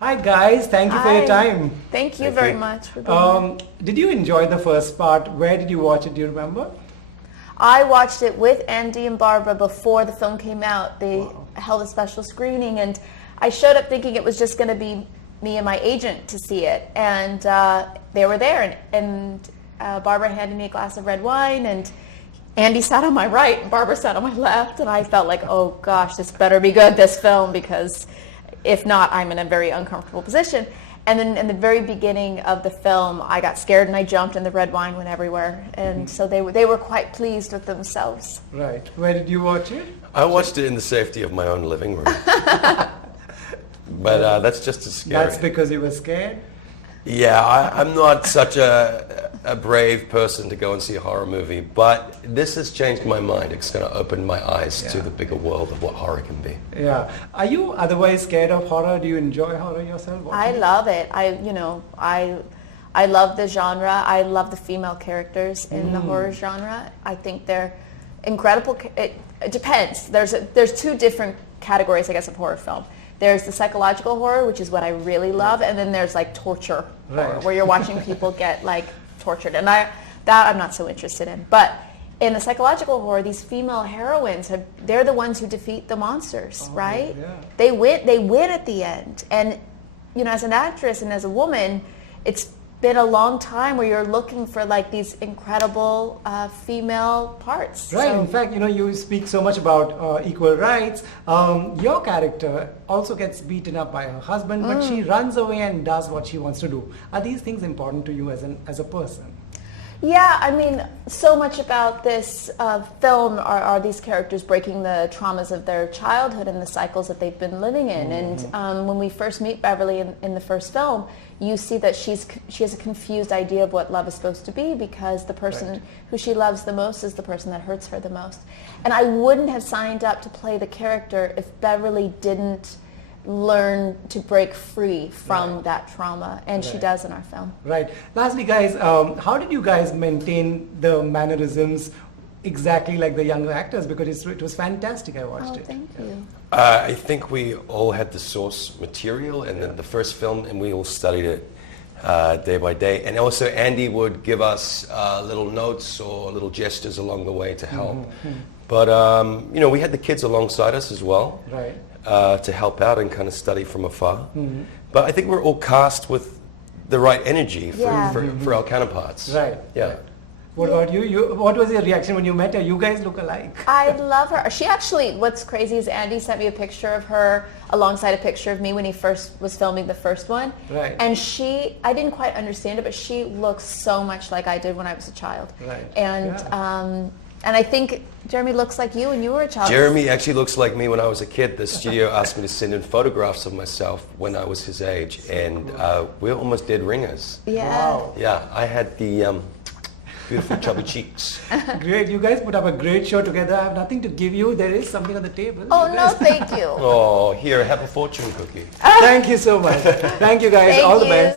Hi guys, thank you for your Hi. time. Thank you Thank very you. much for being here. Did you enjoy the first part? Where did you watch it? Do you remember? I watched it with Andy and Barbara before the film came out. They Wow. held a special screening, and I showed up thinking it was just going to be me and my agent to see it. And they were there, and Barbara handed me a glass of red wine, and Andy sat on my right, and Barbara sat on my left, and I felt like, oh gosh, this better be good, this film, because if not, I'm in a very uncomfortable position. And then in the very beginning of the film, I got scared and I jumped, and the red wine went everywhere. And so they were quite pleased with themselves. Right. Where did you watch it? I watched it in the safety of my own living room. But that's just as scary. That's because you were scared? Yeah, I'm not such a brave person to go and see a horror movie, but this has changed my mind. It's going to open my eyes to the bigger world of what horror can be. Yeah. Are you otherwise scared of horror? Do you enjoy horror yourself? I love it. I love the genre. I love the female characters in the horror genre. I think they're incredible. It depends. There's two different categories, I guess, of horror film. There's the psychological horror, which is what I really love, and then there's like torture horror, where you're watching people get like tortured, and that I'm not so interested in. But in the psychological horror, these female heroines they're the ones who defeat the monsters, right? Yeah. They win at the end. And as an actress and as a woman, it's been a long time where you're looking for like these incredible female parts. Right. So- In fact, you speak so much about equal rights. Your character also gets beaten up by her husband, but she runs away and does what she wants to do. Are these things important to you as a person? Yeah, I mean, so much about this film are these characters breaking the traumas of their childhood and the cycles that they've been living in. And when we first meet Beverly in the first film, you see that she has a confused idea of what love is supposed to be, because the person who she loves the most is the person that hurts her the most. And I wouldn't have signed up to play the character if Beverly didn't learn to break free from that trauma, and she does in our film. Right. Lastly, guys, how did you guys maintain the mannerisms exactly like the younger actors? Because it was fantastic. I watched it. Thank you. I think we all had the source material and the first film, and we all studied it day by day. And also Andy would give us little notes or little gestures along the way to help. But we had the kids alongside us as well. Right. To help out and kind of study from afar. But I think we're all cast with the right energy for our counterparts. Right. Yeah. What about you? What was your reaction when you met her? You guys look alike. I love her. She actually, what's crazy is Andy sent me a picture of her alongside a picture of me when he first was filming the first one. Right. And I didn't quite understand it, but she looks so much like I did when I was a child. Right. And I think Jeremy looks like you when you were a child. Jeremy actually looks like me when I was a kid. The studio asked me to send in photographs of myself when I was his age, and we're almost dead ringers. Yeah. Wow. Yeah, I had the beautiful chubby cheeks. Great. You guys put up a great show together. I have nothing to give you. There is something on the table. Oh, You no, guys- thank you. Oh, here, have a fortune cookie. Thank you so much. Thank you guys. Thank All the you. best.